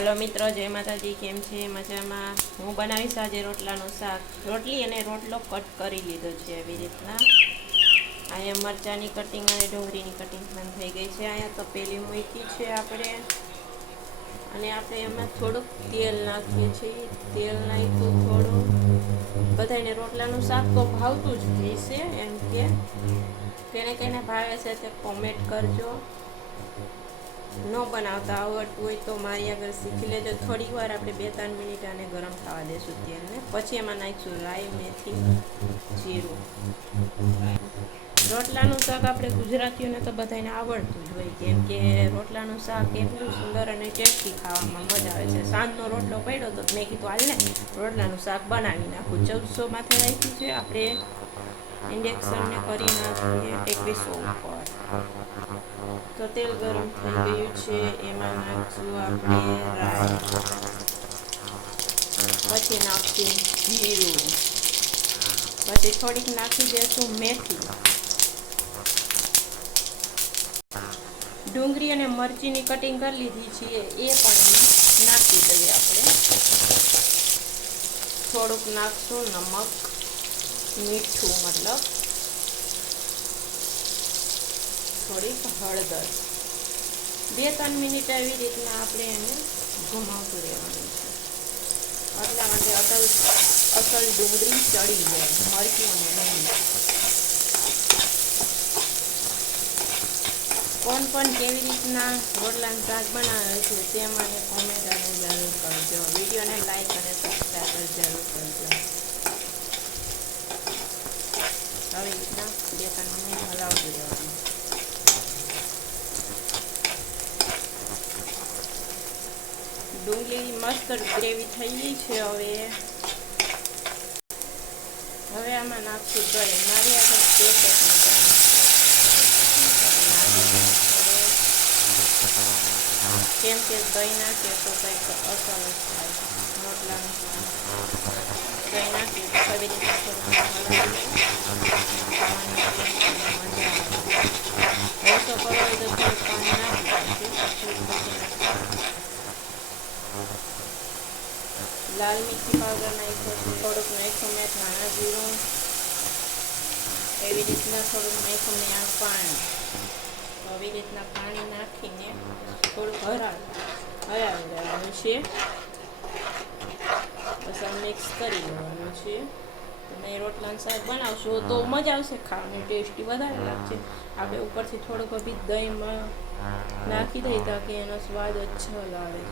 હાલો મિત્રો, જય માતાજી. કેમ છે? મજામાં. હું બનાવીશ આજે રોટલાનું શાક. રોટલી અને રોટલો કટ કરી લીધો છે એવી રીતના. અહીંયા મરચાંની કટિંગ અને ડુંગળીની કટિંગ પણ થઈ ગઈ છે. અહીંયા તો પેલી મૂકી છે આપણે. અને આપણે એમાં થોડુંક તેલ નાખીએ છીએ. તેલ નાખ્યું થોડું. બધાને રોટલાનું શાક તો ભાવતું જ હશે એમ કે કેને ભાવે છે તે કોમેન્ટ કરજો. ન બનાવતા આવડતું હોય તો મારી આગળ શીખી લેજો. થોડીક વાર આપણે 2-3 મિનિટ આને ગરમ થવા દેશું તેલને. પછી એમાં નાખીશું રાઈ, મેથી, જીરું. રોટલાનું શાક આપણે ગુજરાતીઓને તો બધાને આવડતું જ હોય, કેમ કે રોટલાનું શાક એટલું સુંદર અને ટેસ્ટી ખાવામાં મજા આવે છે. સાંજનો રોટલો પડ્યો તો મેં કીધું હાલને રોટલાનું શાક બનાવી નાખું. 1400 માથે રાખ્યું છે આપણે. ઇન્ડેક્શનને કરી નાખીએ 2100 ઉપર. તો તેલ ગરમ થઈ ગયું છે. એમાં નાખશું આપણે રાઈ, પછી નાખશું જીરું, પછી થોડીક નાખી દઈશું મેથી. ડુંગળી અને મરચીની કટિંગ કરી લીધી છે એ પણ નાખી દઈએ આપણે. થોડુંક નાખશું નમક, મીઠું મતલબ, થોડીક હળદર. 2-3 મિનિટ આવી રીતના આપણે એને ઘુમાવતું રહેવાનું છે. એટલા માટે અસલ ડુંગળી ચડી જાય, મરચું અને નહીં. કોણ કેવી રીતના રોટલાનું શાક બનાવે છે તે મને કોમેન્ટ અને જરૂર કરજો. વિડીયોને લાઈક અને સબસ્ક્રાઈબ જરૂર કરજો. આવી રીતના 2-3 મિનિટ હલાવતું રહેવાનું. ડુંગળી મસ્ત ગ્રેવી થઈ ગઈ છે. હવે આમાં નાખશું દહીં. મારી આગળ 2 પેકનું દહીં કેમ કે દહીં નાખીએ તો કંઈક અસર જ થાય રોટલાનું શાક. દહીં નાખીએ તો આવી રીતે થોડું રસો કરવો હોય તો થોડુંક પાણી નાખી દઈશું. લાલ મિરચી પાવડર નાખ્યો છે, થોડુંક નાખ્યું મેં ધાણા જીરું. એવી રીતના થોડુંક નાખ્યું મેં પાણી. આવી રીતના પાણી નાખીને થોડુંક હરાવી દેવાનું છે. પછી મિક્સ કરી દેવાનું છે. તમે રોટલાનું શાક બનાવશો તો મજા આવશે ખાવાની, ટેસ્ટી વધારે લાગશે. આપણે ઉપરથી થોડુંક અભી દહીંમાં નાખી દઈએ તાકી એનો સ્વાદ અચ્છો આવે.